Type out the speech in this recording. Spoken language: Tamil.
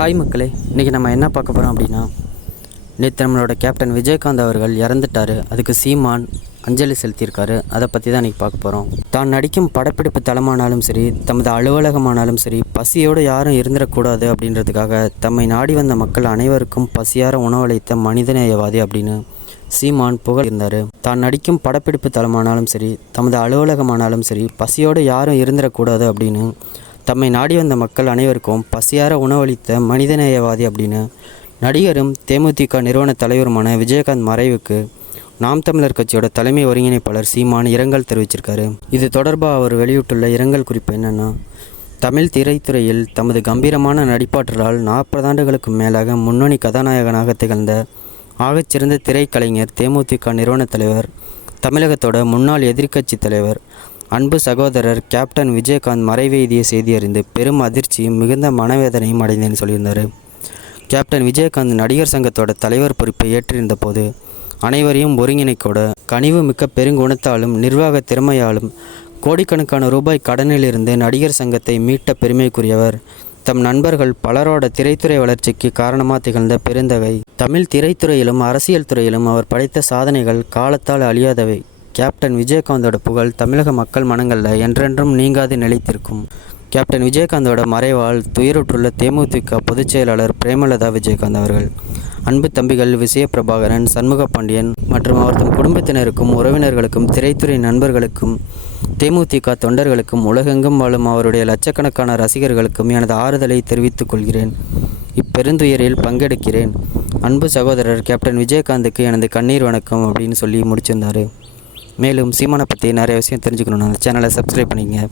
ஹாய் மக்களே, இன்றைக்கி நம்ம என்ன பார்க்க போகிறோம் அப்படின்னா, நேற்று நம்மளோட கேப்டன் விஜயகாந்த் அவர்கள் இறந்துட்டார். அதுக்கு சீமான் அஞ்சலி செலுத்தியிருக்காரு. அதை பற்றி தான் இன்றைக்கி பார்க்க போகிறோம். தான் நடிக்கும் படப்பிடிப்பு தளமானாலும் சரி, தமது அலுவலகமானாலும் சரி, பசியோடு யாரும் இருந்துடக்கூடாது அப்படின்றதுக்காக தம்மை நாடி வந்த மக்கள் அனைவருக்கும் பசியார உணவளித்த மனிதநேயவாதி அப்படின்னு சீமான் புகழ்ந்தார். தான் நடிக்கும் படப்பிடிப்பு தளமானாலும் சரி, தமது அலுவலகமானாலும் சரி, பசியோடு யாரும் இருந்துடக்கூடாது அப்படின்னு தம்மை நாடி வந்த மக்கள் அனைவருக்கும் பசியார உணவளித்த மனிதநேயவாதி அப்படின்னு நடிகரும் தேமுதிக நிறுவன தலைவருமான விஜயகாந்த் மறைவுக்கு நாம் தமிழர் கட்சியோட தலைமை ஒருங்கிணைப்பாளர் சீமான் இரங்கல் தெரிவிச்சிருக்காரு. இது தொடர்பாக அவர் வெளியிட்டுள்ள இரங்கல் குறிப்பு என்னென்னா, தமிழ் திரைத்துறையில் தமது கம்பீரமான நடிப்பாற்றலால் 40 ஆண்டுகளுக்கு மேலாக முன்னணி கதாநாயகனாக திகழ்ந்த ஆகச்சிறந்த திரைக்கலைஞர், தேமுதிக நிறுவன தலைவர், தமிழகத்தோட முன்னாள் எதிர்க்கட்சி தலைவர், அன்பு சகோதரர் கேப்டன் விஜயகாந்த் மறைவெய்திய செய்தி அறிந்து பெரும் அதிர்ச்சியும் மிகுந்த மனவேதனையும் அடைந்தேன்னு சொல்லியிருந்தார். கேப்டன் விஜயகாந்த் நடிகர் சங்கத்தோட தலைவர் பொறுப்பை ஏற்றிருந்த போது அனைவரையும் ஒருங்கிணைக்கூட கனிவு மிக்க பெருங்குணத்தாலும் நிர்வாக திறமையாலும் கோடிக்கணக்கான ரூபாய் கடனிலிருந்து நடிகர் சங்கத்தை மீட்ட பெருமைக்குரியவர். தம் நண்பர்கள் பலரோட திரைத்துறை வளர்ச்சிக்கு காரணமாக திகழ்ந்த பெருந்தகை. தமிழ் திரைத்துறையிலும் அரசியல் துறையிலும் அவர் படைத்த சாதனைகள் காலத்தால் அழியாதவை. கேப்டன் விஜயகாந்தோட புகழ் தமிழக மக்கள் மனங்களில் என்றென்றும் நீங்காது நிலைத்திருக்கும். கேப்டன் விஜயகாந்தோட மறைவால் துயருற்றுள்ள தேமுதிக பொதுச் செயலாளர் பிரேமலதா விஜயகாந்த் அவர்கள், அன்பு தம்பிகள் விஜயபிரபாகரன், சண்முக பாண்டியன் மற்றும் அவர்தம் குடும்பத்தினருக்கும் உறவினர்களுக்கும் திரைத்துறை நண்பர்களுக்கும் தேமுதிக தொண்டர்களுக்கும் உலகெங்கும் வாழும் அவருடைய லட்சக்கணக்கான ரசிகர்களுக்கும் எனது ஆறுதலை தெரிவித்துக் கொள்கிறேன். இப்பெருந்துயரில் பங்கெடுக்கிறேன். அன்பு சகோதரர் கேப்டன் விஜயகாந்துக்கு எனது கண்ணீர் வணக்கம் அப்படின்னு சொல்லி முடிச்சிருந்தார். மேலும் சீமானை பற்றி நிறைய விஷயம் தெரிஞ்சுக்கணுன்னா சேனலை சப்ஸ்கிரைப் பண்ணிக்கங்க.